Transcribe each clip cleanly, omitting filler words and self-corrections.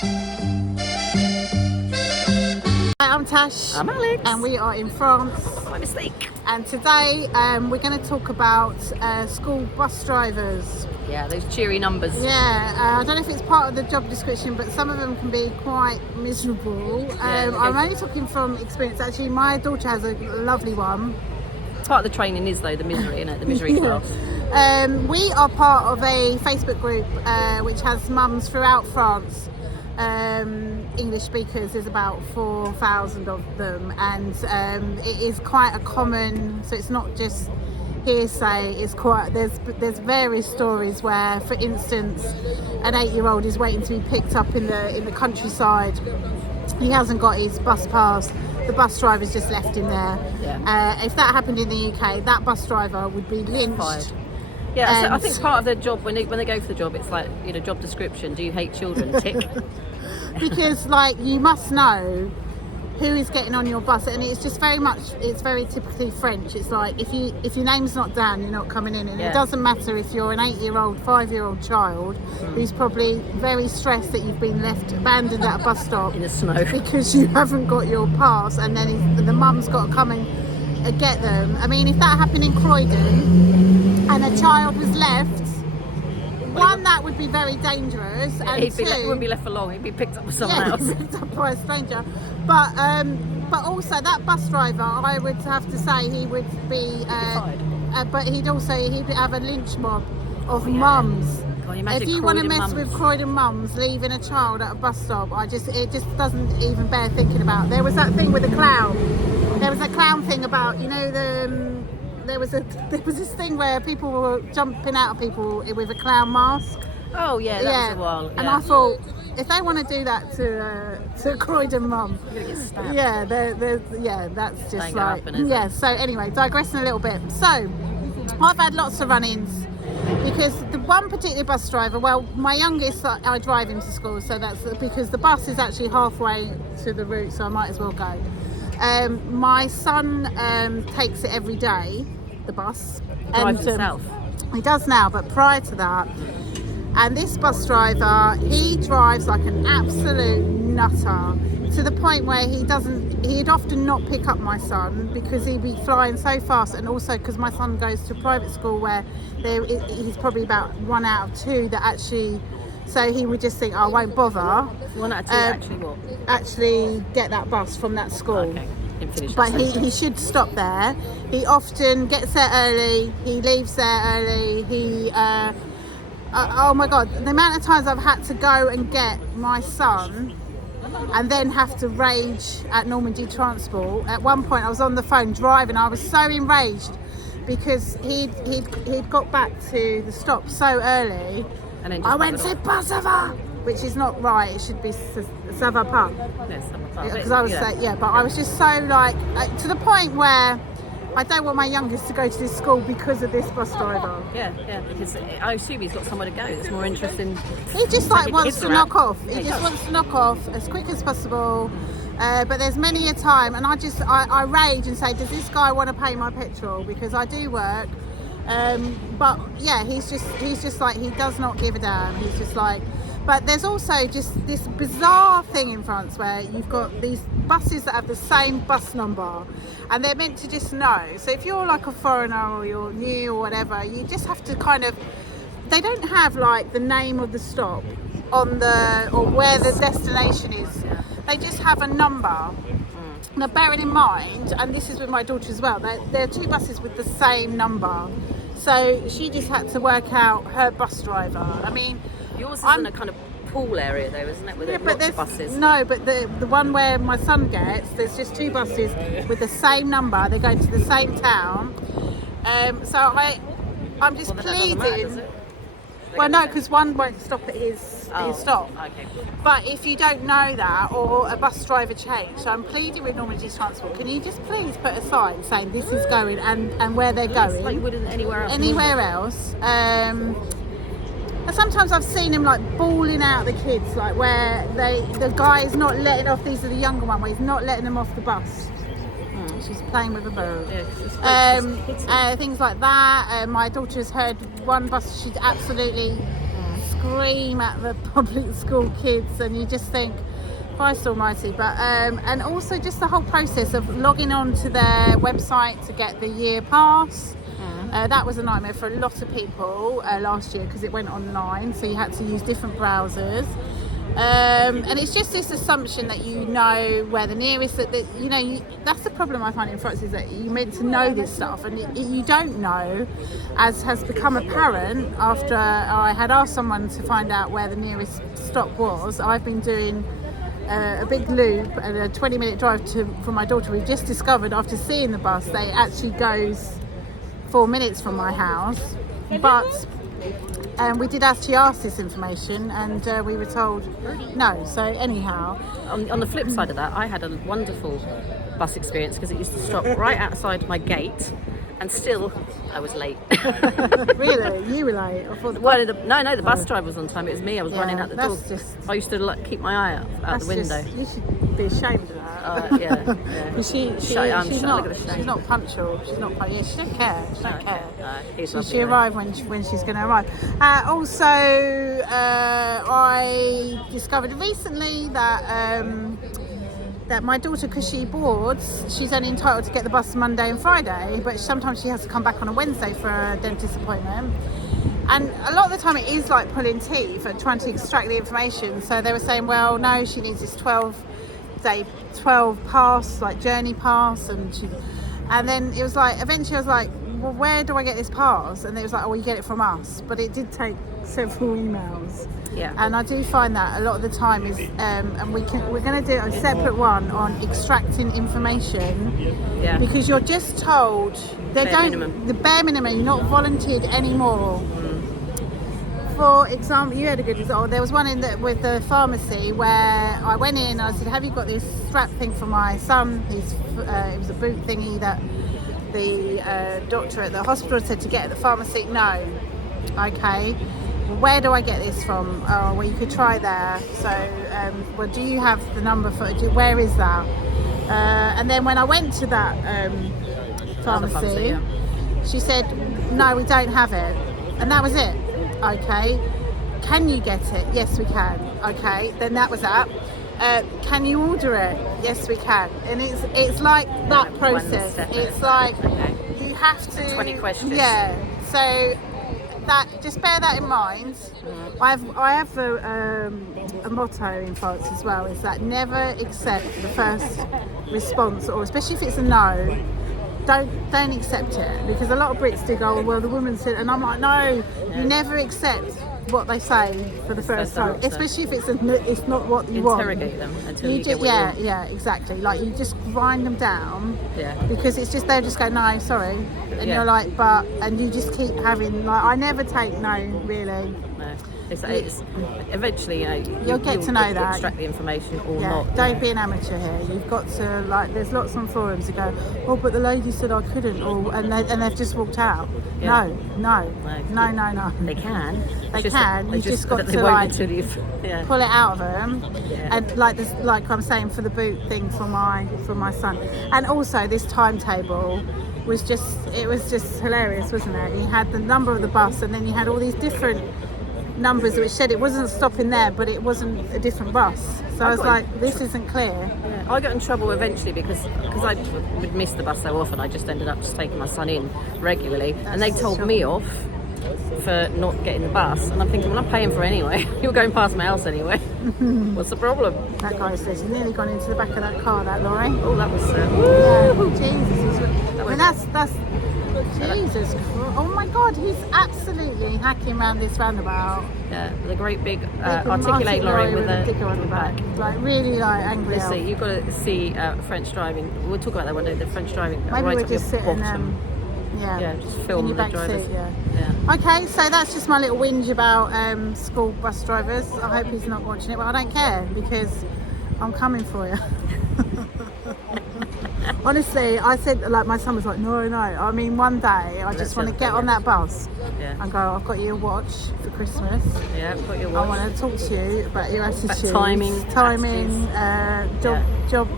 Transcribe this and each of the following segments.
Hi, I'm Tash. I'm Alex. And we are in France. My mistake. And today we're going to talk about school bus drivers. Yeah, those cheery numbers. Yeah, I don't know if it's part of the job description, but some of them can be quite miserable. I'm only talking from experience. Actually, my daughter has a lovely one. Part of the training is, though, the misery, isn't it? The misery class. We are part of a Facebook group which has mums throughout France. English speakers, there's about 4,000 of them, and it is quite a common, so it's not just hearsay, it's quite, there's various stories where, for instance, an 8-year-old is waiting to be picked up in the countryside. He hasn't got his bus pass, the bus driver's just left him there. If that happened in the UK, that bus driver would be lynched. Fired. Yeah, so I think part of the job, when they go for the job, it's like, job description, do you hate children? Tick. Because you must know who is getting on your bus, and it's just it's very typically French. It's like, if your name's not Dan, you're not coming in, and it doesn't matter if you're an 8-year-old, 5-year-old child who's probably very stressed that you've been left abandoned at a bus stop in the snow because you haven't got your pass, and then the mum's got to come and get them. I mean, if that happened in Croydon and a child was left, one, that would be very dangerous, and he wouldn't be left for long. He'd be picked up by someone else. Picked up by a stranger. But also that bus driver, I would have to say, he would be but he'd have a lynch mob of mums. If you want to mess with Croydon mums leaving a child at a bus stop, it just doesn't even bear thinking about. There was that thing with the clown. There was a clown thing about, there was this thing where people were jumping out of people with a clown mask. Oh yeah, that was a while. Yeah. And I thought, if they want to do that to a Croydon mum, you're gonna get stabbed. That's just ain't gonna happen, is it? So anyway, digressing a little bit. So I've had lots of run-ins because the one particular bus driver. Well, my youngest, I drive him to school, so that's because the bus is actually halfway to the route, so I might as well go. My son takes it every day, the bus. Drives himself. He does now, but prior to that, and this bus driver, he drives like an absolute nutter, to the point where he'd often not pick up my son because he'd be flying so fast, and also because my son goes to a private school where he's probably about 1 out of 2 that actually, so he would just think, I won't bother. 1 out of 2 actually what? Actually get that bus from that school. Okay. But he should stop there. He often gets there early, he leaves there early, oh my God, the amount of times I've had to go and get my son and then have to rage at Normandy transport. At one point I was on the phone driving, I was so enraged because he'd got back to the stop so early. And then I went, c'est pas ça va, which is not right, it should be ça va pas. Because I was but I was just so to the point where I don't want my youngest to go to this school because of this bus driver. Yeah, because I assume he's got somewhere to go that's more interesting. He just wants to knock off. He just wants to knock off as quick as possible. But there's many a time, and I rage and say, does this guy want to pay my petrol? Because I do work. But yeah, he's just like, he does not give a damn. He's just like. But there's also just this bizarre thing in France where you've got these buses that have the same bus number, and they're meant to just know. So if you're like a foreigner or you're new or whatever, you just have to they don't have the name of the stop or where the destination is. They just have a number. Now bearing in mind, and this is with my daughter as well, there are 2 buses with the same number. So she just had to work out her bus driver. I mean, yours is in a kind of pool area though, isn't it? With lots of buses. No, but the one where my son gets, there's just 2 buses with the same number. They go to the same town. So I'm just pleading. Does it? Well, no, because one won't stop at his stop. Okay. But if you don't know that, or a bus driver changed, so I'm pleading with Normandy Transport, can you just please put a sign saying this is going and where they're going? Like you would anywhere else. Anywhere else. And sometimes I've seen him bawling out the kids, where the guy is not letting off. These are the younger one, where he's not letting them off the bus. She's playing with a bird. Things like that. My daughter has heard one bus, she's absolutely scream at the public school kids, and you just think, Christ almighty. But and also just the whole process of logging on to their website to get the year pass. That was a nightmare for a lot of people last year because it went online, so you had to use different browsers. And it's just this assumption that you know where the nearest, that's the problem I find in France, is that you're meant to know this stuff and you don't know, as has become apparent after I had asked someone to find out where the nearest stop was. I've been doing a big loop and a 20-minute drive for my daughter. We've just discovered after seeing the bus that it actually goes 4 minutes from my house, but we did actually ask this information and we were told no. So anyhow, on the flip side of that, I had a wonderful bus experience because it used to stop right outside my gate, and still I was late. Really? You were late? The bus driver was on time. It was me. I was running out the door. I used to keep my eye out the window. You should be ashamed of that. Yeah. She's not punctual. She's not punctual. Yeah, she don't care. She don't care. She arrived when she's going to arrive. Also, I discovered recently that my daughter, because she boards, she's only entitled to get the bus Monday and Friday, but sometimes she has to come back on a Wednesday for a dentist appointment. And a lot of the time it is like pulling teeth and trying to extract the information. So they were saying, well, no, she needs this 12 pass, like journey pass, and then it was like, eventually I was like, well, where do I get this pass? And they was like, oh, well, you get it from us. But it did take several emails. Yeah. And I do find that a lot of the time is, and we're going to do a separate one on extracting information. Yeah. Because you're just told the bare minimum. You're not volunteered anymore. For example, you had a good example. There was one with the pharmacy where I went in and I said, have you got this strap thing for my son? It was a boot thingy that the doctor at the hospital said to get at the pharmacy. No. Okay. Where do I get this from? Oh, well, you could try there. So, well, do you have the number for? Where is that? And then when I went to that pharmacy, she said, no, we don't have it, and that was it. Okay. Can you get it? Yes, we can. Okay. Then that was that. Can you order it? Yes, we can. And it's like that process. It's like you have to. 20 questions. Yeah. So that, just bear that in mind. I have a motto in France as well. Is that never accept the first response, or especially if it's a no. Don't accept it, because a lot of Brits do go, well, the woman said, and I'm like, no, you never accept what they say for the first time, especially if it's not what you want. Interrogate them until you get what you want. Yeah, exactly. Like, you just grind them down, yeah, because it's just, they'll just go, no, sorry, and yeah. You're like, and you just keep having, like, I never take no, really. No. It's eventually, you'll get to know that. Extract the information or not. Don't be an amateur here. You've got to, like, there's lots on forums that go, oh, but the lady said I couldn't, and they've just walked out. Yeah. No. They can. You just got to, like, pull it out of them. Yeah. And like I'm saying, for the boot thing for my son, and also this timetable was just hilarious, wasn't it? You had the number of the bus, and then you had all these different numbers which said it wasn't stopping there, but it wasn't a different bus. So I was like, this isn't clear. Yeah. I got in trouble eventually because I would miss the bus so often. I just ended up just taking my son in regularly, and they told me off for not getting the bus. And I'm thinking, well, I'm paying for it anyway. You're going past my house anyway. What's the problem? That guy says he's nearly gone into the back of that car, that lorry. Oh, that was Jesus. That's Jesus Christ. Oh my God, he's absolutely hacking around this roundabout. Yeah, with a great big articulated lorry with a digger on the back. Like, really, like, angry. See, you've got to see French driving. We'll talk about that one day, the French driving. Maybe right we'll just sit and just film the drivers. Seat, yeah. Okay, so that's just my little whinge about school bus drivers. I hope he's not watching it, but I don't care, because I'm coming for you. Honestly, I said, like, my son was like, no. I mean, one day I just want to get on that bus and go, I've got you a watch for Christmas. Yeah, got your watch. I want to talk to you about your attitude. Timing, job,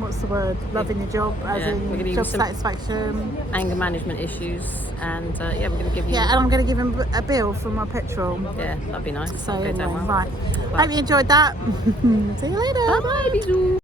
what's the word? Loving your job, as in job satisfaction. Anger management issues, and we're going to give you... Yeah, and I'm going to give him a bill for my petrol. Yeah, that'd be nice. So, okay, right. Hope you enjoyed that. See you later. Bye-bye, bisous.